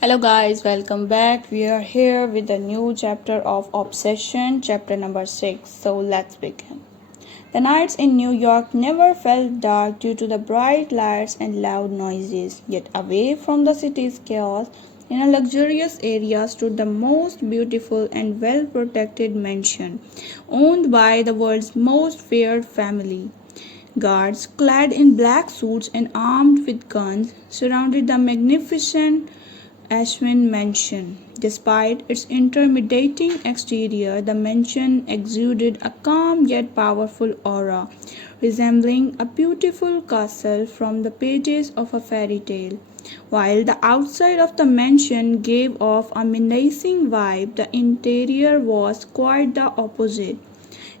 Hello, guys, welcome back. We are here with a new chapter of Obsession, chapter number 6. So, let's begin. The nights in New York never felt dark due to the bright lights and loud noises, yet, away from the city's chaos, in a luxurious area stood the most beautiful and well protected mansion, owned by the world's most feared family. Guards, clad in black suits and armed with guns, surrounded the magnificent Ashwin Mansion. Despite its intimidating exterior, the mansion exuded a calm yet powerful aura, resembling a beautiful castle from the pages of a fairy tale. While the outside of the mansion gave off a menacing vibe, the interior was quite the opposite.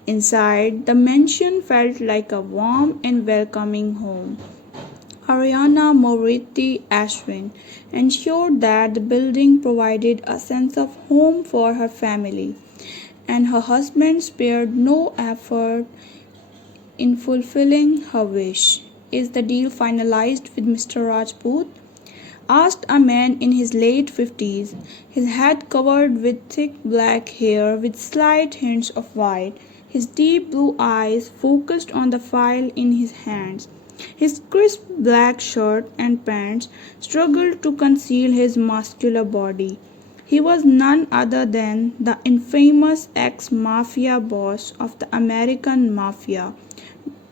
Inside, the mansion felt like a warm and welcoming home. Ariana Moriti Ashwin ensured that the building provided a sense of home for her family, and her husband spared no effort in fulfilling her wish. Is the deal finalized with Mr. Rajput? Asked a man in his late 50s, his head covered with thick black hair with slight hints of white, his deep blue eyes focused on the file in his hands. His crisp black shirt and pants struggled to conceal his muscular body. He was none other than the infamous ex-mafia boss of the American Mafia,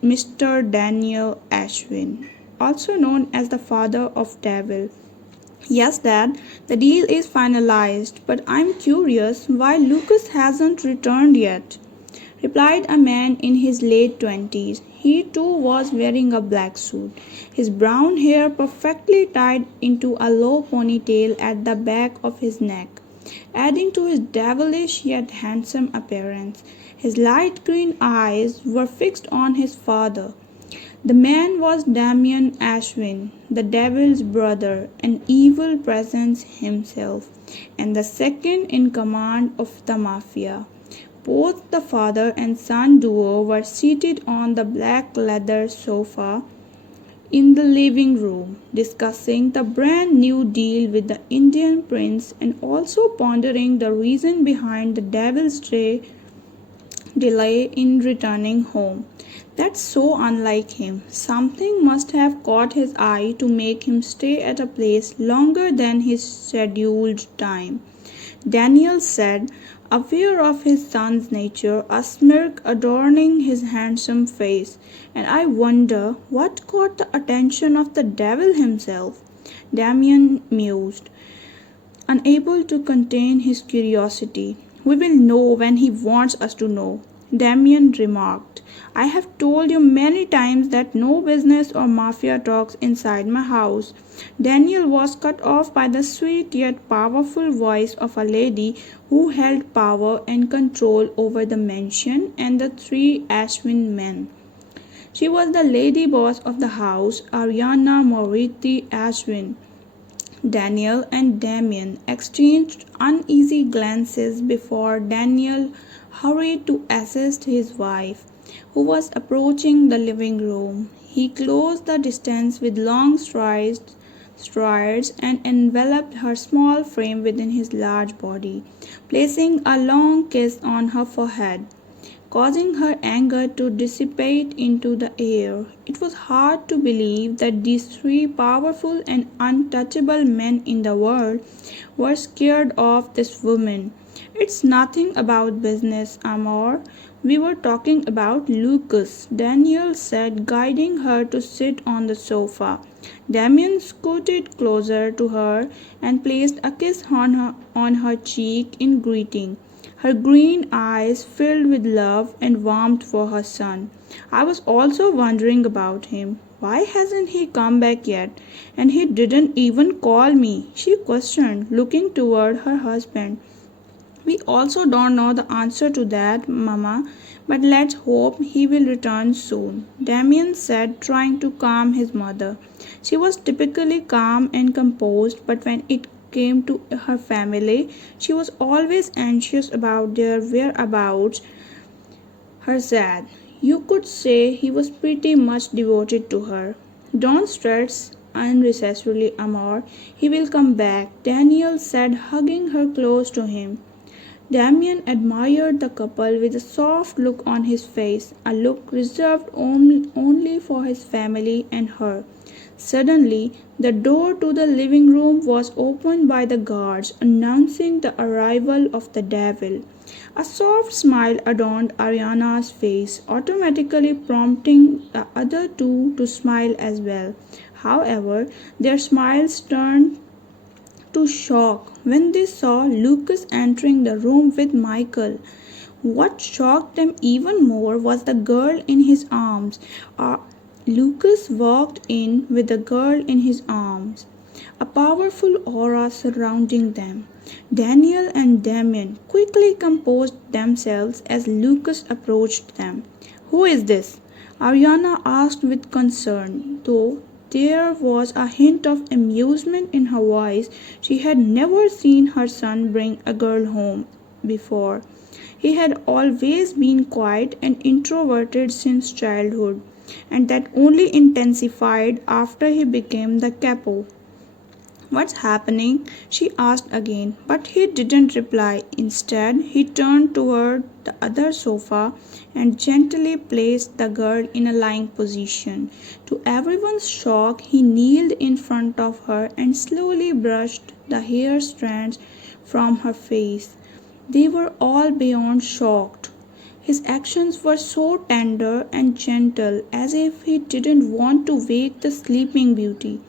Mr. Daniel Ashwin, also known as the father of Devil. Yes, Dad, the deal is finalized, but I'm curious why Lucas hasn't returned yet, replied a man in his late 20s. He too was wearing a black suit, his brown hair perfectly tied into a low ponytail at the back of his neck, adding to his devilish yet handsome appearance. His light green eyes were fixed on his father. The man was Damien Ashwin, the devil's brother, an evil presence himself, and the second in command of the Mafia. Both the father and son duo were seated on the black leather sofa in the living room, discussing the brand new deal with the Indian prince and also pondering the reason behind the devil's delay in returning home. That's so unlike him. Something must have caught his eye to make him stay at a place longer than his scheduled time. Daniel said, aware of his son's nature, a smirk adorning his handsome face. And I wonder what caught the attention of the devil himself. Damien mused, unable to contain his curiosity. We will know when he wants us to know, Damien remarked. I have told you many times that no business or mafia talks inside my house. Daniel was cut off by the sweet yet powerful voice of a lady who held power and control over the mansion and the three Ashwin men. She was the lady boss of the house, Ariana Moriti Ashwin. Daniel and Damien exchanged uneasy glances before Daniel hurried to assist his wife, who was approaching the living room. He closed the distance with long strides and enveloped her small frame within his large body, placing a long kiss on her forehead, causing her anger to dissipate into the air. It was hard to believe that these three powerful and untouchable men in the world were scared of this woman. It's nothing about business, Amor. We were talking about Lucas, Daniel said, guiding her to sit on the sofa. Damien scooted closer to her and placed a kiss on her cheek in greeting, her green eyes filled with love and warmth for her son. I was also wondering about him. Why hasn't he come back yet? And he didn't even call me, she questioned, looking toward her husband. We also don't know the answer to that, Mama, but let's hope he will return soon, Damien said, trying to calm his mother. She was typically calm and composed, but when it came to her family, she was always anxious about their whereabouts. Her dad, you could say he was pretty much devoted to her. Don't stress, unnecessarily, Amor. He will come back, Daniel said, hugging her close to him. Damien admired the couple with a soft look on his face, a look reserved only for his family and her. Suddenly, the door to the living room was opened by the guards, announcing the arrival of the devil. A soft smile adorned Ariana's face, automatically prompting the other two to smile as well. However, their smiles turned to shock when they saw Lucas entering the room with Michael. What shocked them even more was the girl in his arms. Lucas walked in with the girl in his arms, a powerful aura surrounding them. Daniel and Damien quickly composed themselves as Lucas approached them. "Who is this?" Ariana asked with concern, though there was a hint of amusement in her voice. She had never seen her son bring a girl home before. He had always been quiet and introverted since childhood, and that only intensified after he became the capo. "What's happening?" she asked again, but he didn't reply. Instead, he turned toward the other sofa and gently placed the girl in a lying position. To everyone's shock, he kneeled in front of her and slowly brushed the hair strands from her face. They were all beyond shocked. His actions were so tender and gentle, as if he didn't want to wake the sleeping beauty.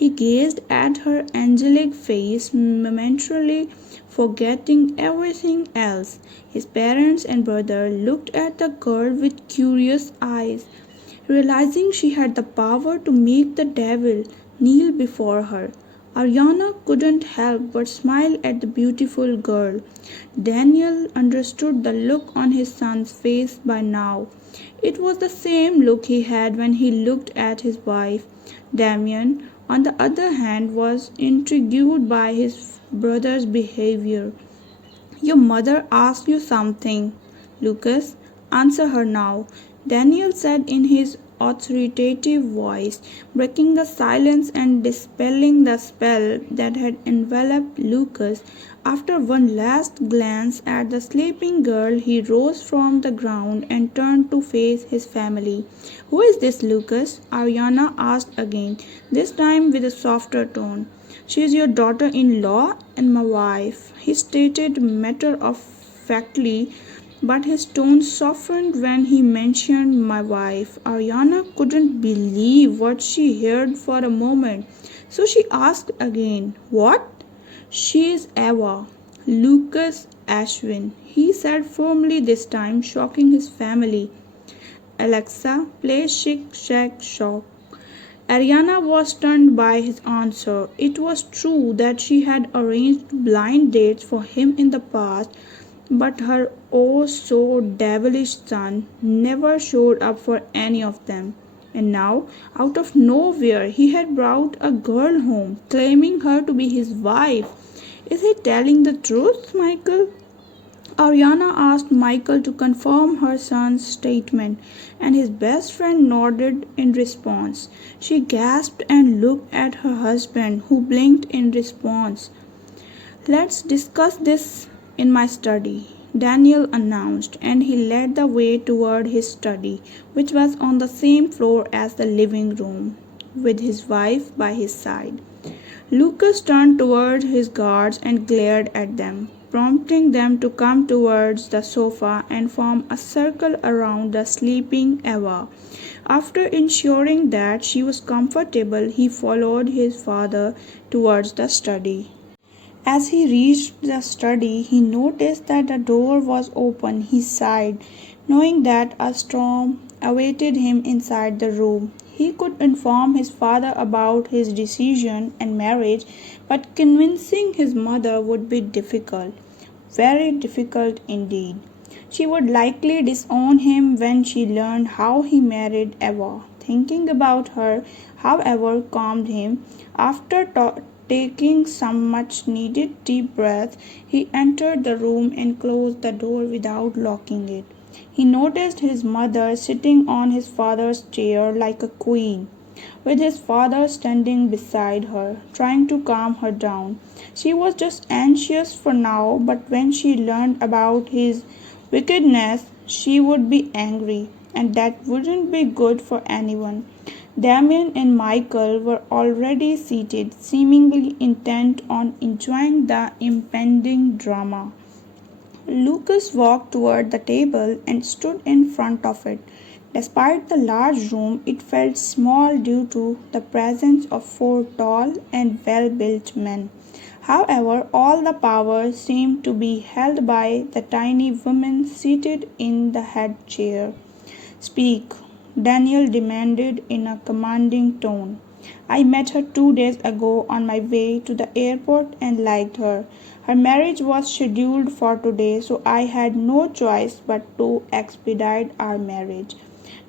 He gazed at her angelic face, momentarily forgetting everything else. His parents and brother looked at the girl with curious eyes, realizing she had the power to make the devil kneel before her. Ariana couldn't help but smile at the beautiful girl. Daniel understood the look on his son's face by now. It was the same look he had when he looked at his wife. Damien, on the other hand, was intrigued by his brother's behavior. "Your mother asked you something, Lucas. Answer her now," Daniel said in his authoritative voice, breaking the silence and dispelling the spell that had enveloped Lucas. After one last glance at the sleeping girl, he rose from the ground and turned to face his family. "Who is this, Lucas?" Ariana asked again, this time with a softer tone. "She is your daughter-in-law and my wife," he stated matter-of-factly, but his tone softened when he mentioned "my wife." Ariana couldn't believe what she heard for a moment, so she asked again, "What?" "She is Eva, Lucas Ashwin," he said firmly, this time shocking his family. "Alexa, play Chic Shack Shock." Ariana was stunned by his answer. It was true that she had arranged blind dates for him in the past, but her oh so devilish son never showed up for any of them. And now, out of nowhere, he had brought a girl home, claiming her to be his wife. "Is he telling the truth, Michael?" Ariana asked Michael to confirm her son's statement, and his best friend nodded in response. She gasped and looked at her husband, who blinked in response. "Let's discuss this in my study," Daniel announced, and he led the way toward his study, which was on the same floor as the living room, with his wife by his side. Lucas turned toward his guards and glared at them, prompting them to come towards the sofa and form a circle around the sleeping Eva. After ensuring that she was comfortable, he followed his father towards the study. As he reached the study, he noticed that the door was open. He sighed, knowing that a storm awaited him inside the room. He could inform his father about his decision and marriage, but convincing his mother would be difficult. Very difficult indeed. She would likely disown him when she learned how he married Eva. Thinking about her, however, calmed him. After taking some much needed deep breaths, he entered the room and closed the door without locking it. He noticed his mother sitting on his father's chair like a queen. with his father standing beside her, trying to calm her down. She was just anxious for now, but when she learned about his wickedness, she would be angry, and that wouldn't be good for anyone. Damien and Michael were already seated, seemingly intent on enjoying the impending drama. Lucas walked toward the table and stood in front of it. Despite the large room, it felt small due to the presence of four tall and well built men. However, all the power seemed to be held by the tiny woman seated in the head chair. Speak, Daniel demanded in a commanding tone. I met her 2 days ago on my way to the airport and liked her. Her marriage was scheduled for today, so I had no choice but to expedite our marriage.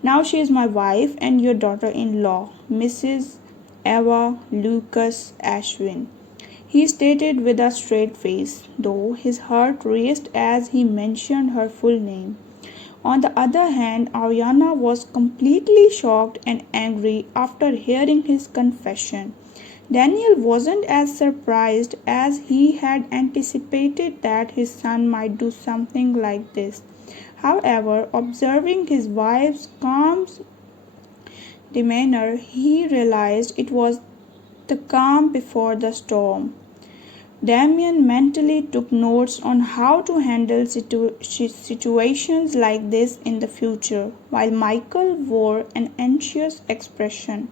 Now she is my wife and your daughter in law, Mrs. Eva Lucas Ashwin. He stated with a straight face, though his heart raced as he mentioned her full name. On the other hand, Ariana was completely shocked and angry after hearing his confession. Daniel wasn't as surprised as he had anticipated that his son might do something like this. However, observing his wife's calm demeanor, he realized it was the calm before the storm. Damien mentally took notes on how to handle situations like this in the future, while Michael wore an anxious expression,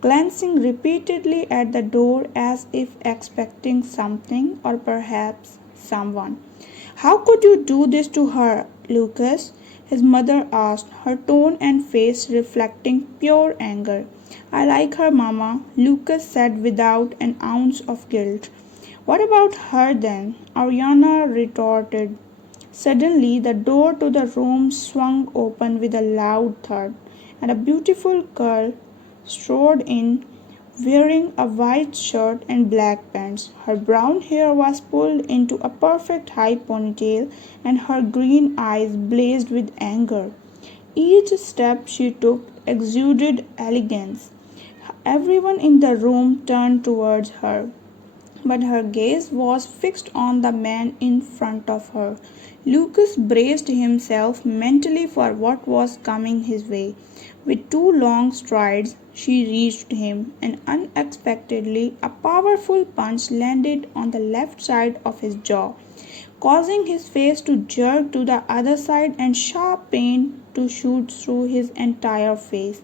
glancing repeatedly at the door as if expecting something or perhaps someone. How could you do this to her, Lucas? His mother asked, her tone and face reflecting pure anger. I like her, Mama, Lucas said without an ounce of guilt. What about her then? Ariana retorted. Suddenly, the door to the room swung open with a loud thud, and a beautiful girl strode in, wearing a white shirt and black pants. Her brown hair was pulled into a perfect high ponytail, and her green eyes blazed with anger. Each step she took exuded elegance. Everyone in the room turned towards her, but her gaze was fixed on the man in front of her. Lucas braced himself mentally for what was coming his way. With two long strides, she reached him, and unexpectedly, a powerful punch landed on the left side of his jaw, causing his face to jerk to the other side and sharp pain to shoot through his entire face.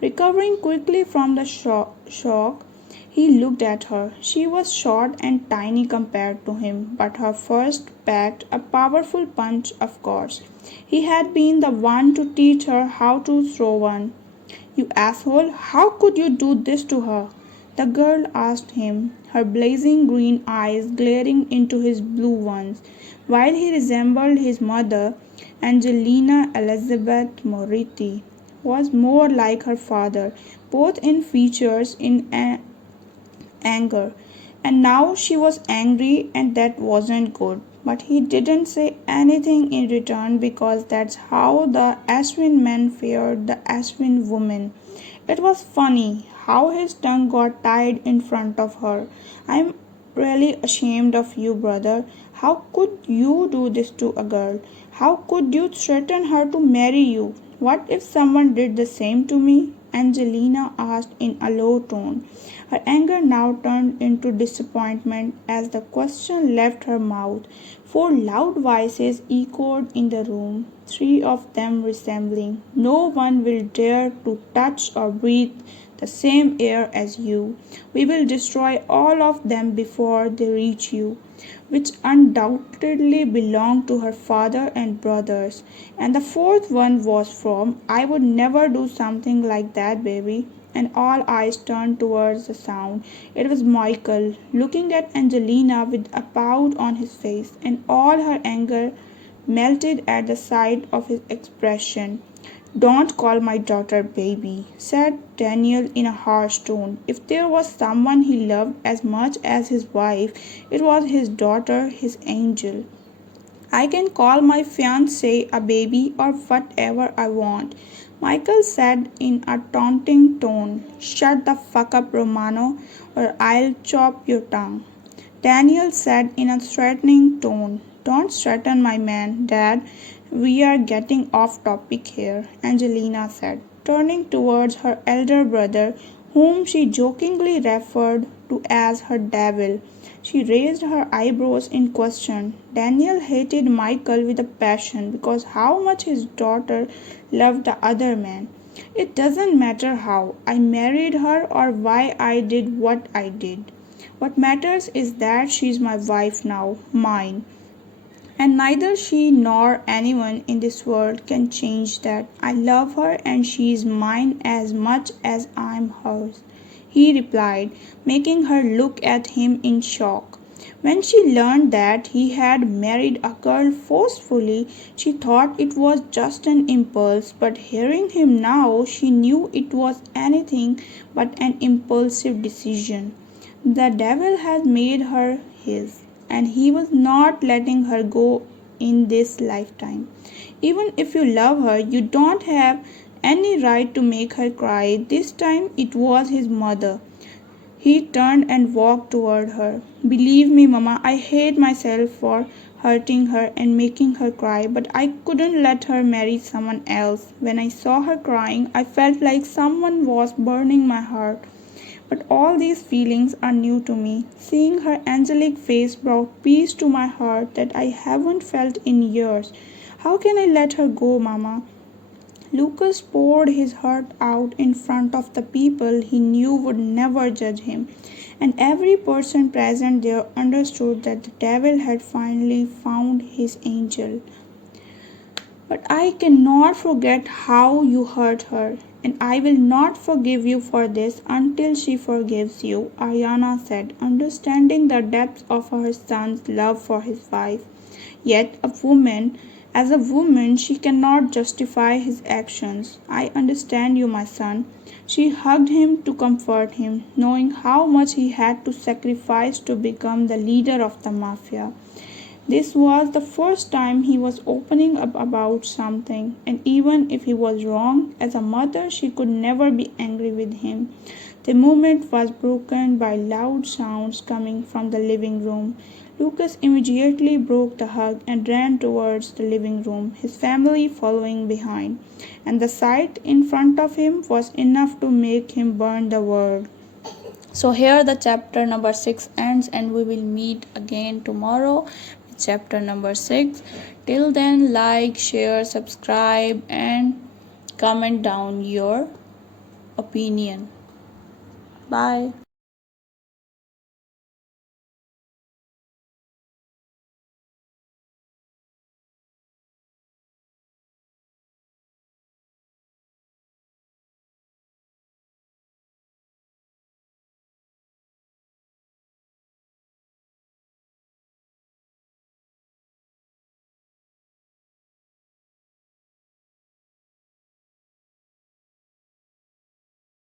Recovering quickly from the shock, he looked at her. She was short and tiny compared to him, but her first packed a powerful punch, of course. He had been the one to teach her how to throw one. You asshole, how could you do this to her? The girl asked him, her blazing green eyes glaring into his blue ones. While he resembled his mother, Angelina Elizabeth Moretti was more like her father, both in features in anger. And now she was angry, and that wasn't good. But he didn't say anything in return because that's how the Ashwin men feared the Ashwin woman. It was funny how his tongue got tied in front of her. I'm really ashamed of you, brother. How could you do this to a girl? How could you threaten her to marry you? What if someone did the same to me? Angelina asked in a low tone. Her anger now turned into disappointment as the question left her mouth. Four loud voices echoed in the room, three of them resembling. No one will dare to touch or breathe the same air as you. We will destroy all of them before they reach you, which undoubtedly belonged to her father and brothers. And the fourth one was from, I would never do something like that, baby. And all eyes turned towards the sound. It was Michael, looking at Angelina with a pout on his face, and all her anger melted at the sight of his expression. Don't call my daughter baby, said Daniel in a harsh tone. If there was someone he loved as much as his wife, it was his daughter, his angel. I can call my fiancée a baby or whatever I want, Michael said in a taunting tone, "Shut the fuck up, Romano, or I'll chop your tongue." Daniel said in a threatening tone, "Don't threaten my man, Dad. We are getting off topic here," Angelina said, turning towards her elder brother, whom she jokingly referred to as her devil. She raised her eyebrows in question. Daniel hated Michael with a passion because how much his daughter loved the other man. "It doesn't matter how I married her or why I did what I did. What matters is that she's my wife now, mine. And neither she nor anyone in this world can change that. I love her and she is mine as much as I'm hers," he replied, making her look at him in shock. When she learned that he had married a girl forcefully, she thought it was just an impulse, but hearing him now, she knew it was anything but an impulsive decision. The devil had made her his, and he was not letting her go in this lifetime. Even if you love her, you don't have any right to make her cry. This time it was his mother. He turned and walked toward her. "Believe me, Mama, I hate myself for hurting her and making her cry, but I couldn't let her marry someone else. When I saw her crying, I felt like someone was burning my heart. But all these feelings are new to me. Seeing her angelic face brought peace to my heart that I haven't felt in years. How can I let her go, Mama?" Lucas poured his heart out in front of the people he knew would never judge him, and every person present there understood that the devil had finally found his angel. "But I cannot forget how you hurt her, and I will not forgive you for this until she forgives you," Ariana said, understanding the depth of her son's love for his wife. Yet as a woman, she cannot justify his actions. "I understand you, my son." She hugged him to comfort him, knowing how much he had to sacrifice to become the leader of the Mafia. This was the first time he was opening up about something, and even if he was wrong, as a mother she could never be angry with him. The moment was broken by loud sounds coming from the living room. Lucas immediately broke the hug and ran towards the living room, his family following behind, and the sight in front of him was enough to make him burn the world. So here the chapter number 6 ends, and we will meet again tomorrow with chapter number 6. Till then, like, share, subscribe, and comment down your opinion. Bye.